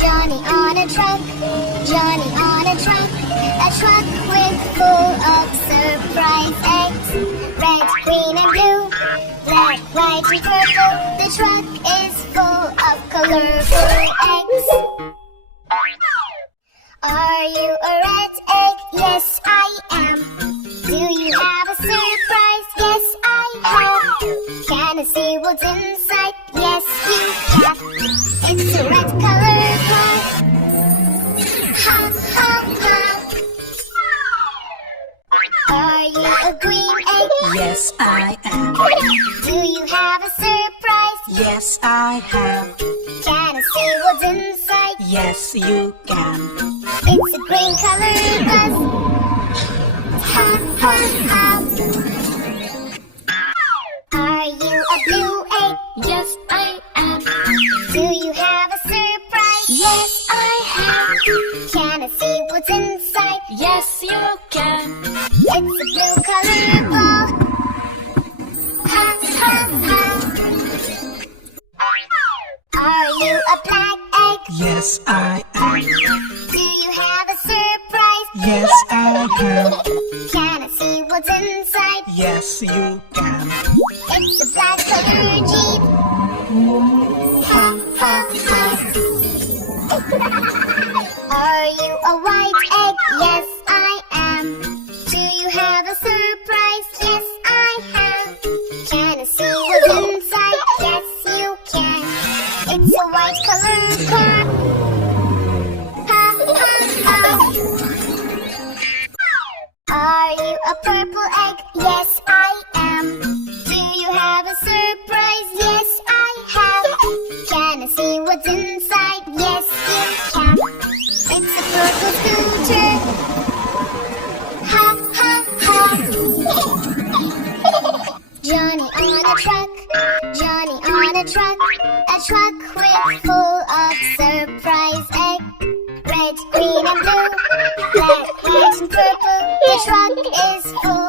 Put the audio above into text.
Johnny on a truck, Johnny on a truck with full of surprise eggs. Red, green and blue, black, white and purple. The truck is full of colorful eggs. Are you a red egg? Yes, I am. Do you have a surprise? Yes, I have. Can I see what's inside? Yes, you can. It's a red color car. Ha, ha, ha. Are you a green egg? Yes, I am. Do you have a surprise? Yes, I have. Can I see what's inside? Yes, you can. It's a green color bus. Ha, ha, ha. Are you a blue egg? Yes, I am. Do you have a surprise? Yes, I have. Can I see what's inside? Yes, you can. It's a blue color ball. Ha, ha, ha. Are you a black egg? Yes, I am. Do you have a surprise? Yes, I have. Can I see what's inside? Yes, you can. It's a black color Jeep. Ha, ha, ha. Are you a white egg? Yes, I am. Do you have a surprise? Yes, I have. Can I see what's inside? Yes, you can. It's a white color car. Ha, ha, ha. Are you a purple egg? Yes, I am. Do you have a surprise? Yes, I have. Can I see what's inside? Yes, you can. It's a purple scooter. Ha, ha, ha. Johnny on a truck, Johnny on a truck with full of surprise egg. Red, green and blue, black, white and purple. The truck is full